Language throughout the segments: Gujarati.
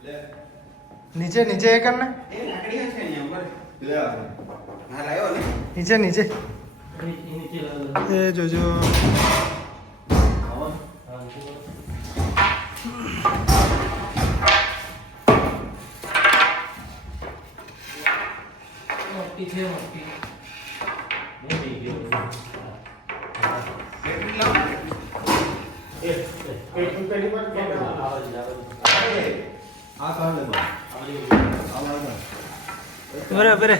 नीचे नीचे ये करना नीचे नीचे ये जो बरे बरे बरे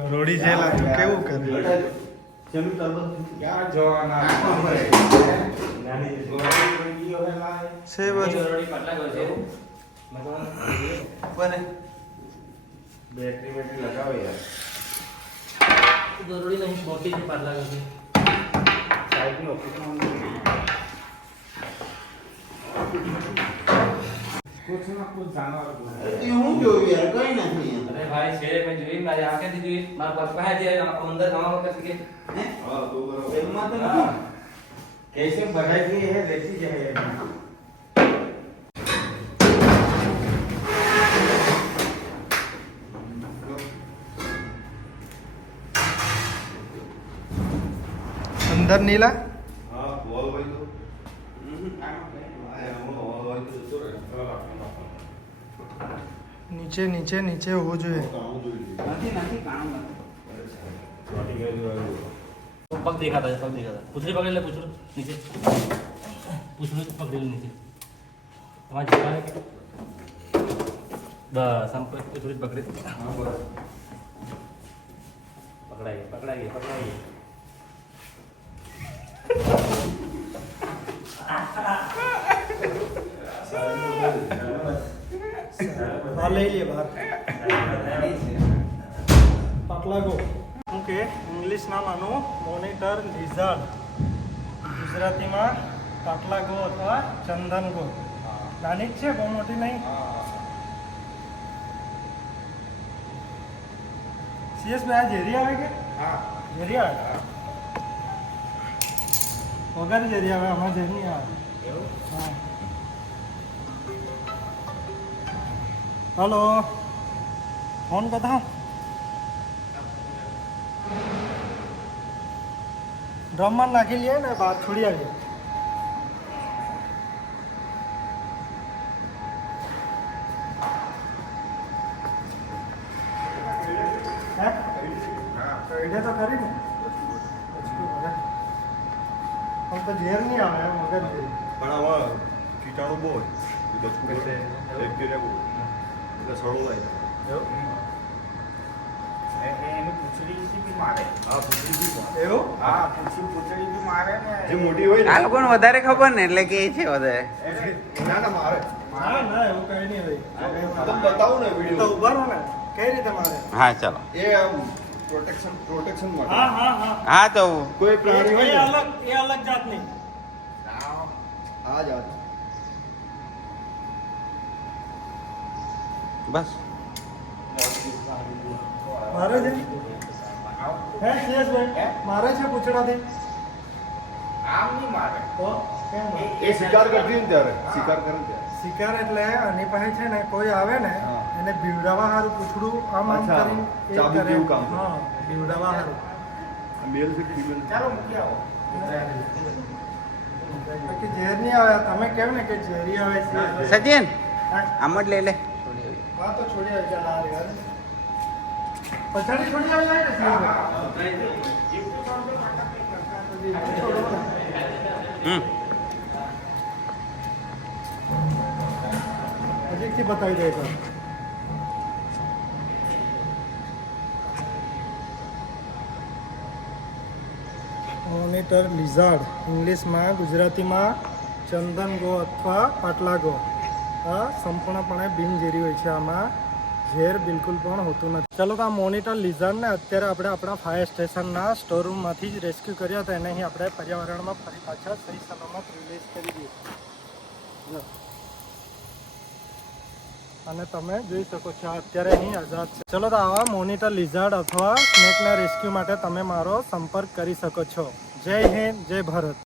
ગરોડી જે લાગે કેવું કરે છે બાજુ બેટરી લગાવો યાર ગરોડી નહીં મોટી છે પાટલા ગોળી સાઈડ નો कुछ ना कुछ जानवर હું જોયું યાર કઈ નથી અરે ભાઈ છે મેં જોઈ મારી આંખેથી જોઈ મારા પપ્પા જે અંદર જમા વખત કે हैं हां तो बराबर એમાં તો નથી कैसे बढ़ाई गई है वैसी जो है અંદર નીલા हां बॉल भाई तो आया हम बॉल भाई तो तो નીચે નીચે નીચે હોવું જોઈએ નથી નથી કામ નથી पग देखा था पूछड़ी पकड़ ले पूछड़ी नीचे पूछड़ी पकड़ ले नीचे वहाँ जगह है बस हम पूछड़ी पकड़े हां बस पकड़ाइए पकड़ाइए पकड़ाइए બહાર લઈ લે બહાર પાટલા ગો ઓકે ઇંગ્લિશ નામ આનું મોનિટર લિઝાર્ડ ગુજરાતીમાં પાટલા ગો અથવા ચંદન ગો નાની જ છે બહુ મોટી નહીં સીએસ ભાઈ આ ઝેરી આવે કે हां ઝેરી આવે વગર ઝેરી આવે આમાં ઝેર નહીં આવે હા हेलो फोन बताओ ड्रम में नाखी लिए ने बात छोड़ी आ गई तो करी ने हम तो झेर नहीं आवे मगर પણ આમાં કીટાણુ બહુ હોય બેક્ટેરિયા બહુ એટલે સડો લાગે એની પૂંછડી બી મારે આ પૂંછડી બી એવું હા પૂંછડી બી મારે ને જે મોટી હોય આ ને લોકોને વધારે ખબર ને એટલે કે એ છે વધારે ના ના મારે ના ના એવું કઈ નહીં તમે બતાવો ને ભાઈ તો વિડિયો ઉભા રહો ને કઈ રીતે મારે હા ચાલો એ આમ પ્રોટેક્શન માટે હા હા હા હા તો કોઈ પ્રાણી એ હોય ને અલગ જાત નહીં આ જાત બસ મારે છે હે સીએસ ભાઈ મારે છે પૂછડાથી આમ નહીં મારે તો કેમ એ શિકાર કરતી હોય ને ત્યારે શિકાર કરે ને ત્યારે શિકાર એટલે આની પાસે છે ને કોઈ આવે ને હા. એને બીવડાવા હારું પૂછડું આમ આમ અચ્છા, કરીને એ ચાબુક કરે. જેવું કામ કરે. હા બીવડાવા હારું મેલ છે ફિમેલ ચાલો મૂકી આવો બાકી ઝેર નહીં આવે તમે કેમ ને કે ઝેરી આવે છે સચિન હા આમ જ લઈ લે હા તો છોડી આવી ચાલ આ યાર પછાડી છોડી આવી જાય ને સીએસ હમ નજીકથી બતાવી દે તો મોનિટર લિઝાર્ડ ઇંગ્લિશમાં ગુજરાતીમાં ચંદન ગો અથવા પાટલા ગો આ સંપૂર્ણપણે બિનઝેરી હોય છે આમાં ઝેર બિલકુલ પણ હોતું નથી ચાલો તો આ મોનિટર લિઝાર્ડને અત્યારે આપણે આપણા ફાયર સ્ટેશનના સ્ટોરરૂમમાંથી જ રેસ્ક્યુ કર્યા હતા એને અહીં આપણે પર્યાવરણમાં ફરી પાછા સહી સલામત રિલીઝ કરી દઈએ જો. અને તમે જોઈ શકો છો અત્યારે અહીં આઝાદ છે ચલો તો આવા મોનિટર લિઝાર્ડ અથવા સ્નેકના રેસ્ક્યુ માટે તમે મારો સંપર્ક કરી શકો છો જય હિન્દ, જય ભારત.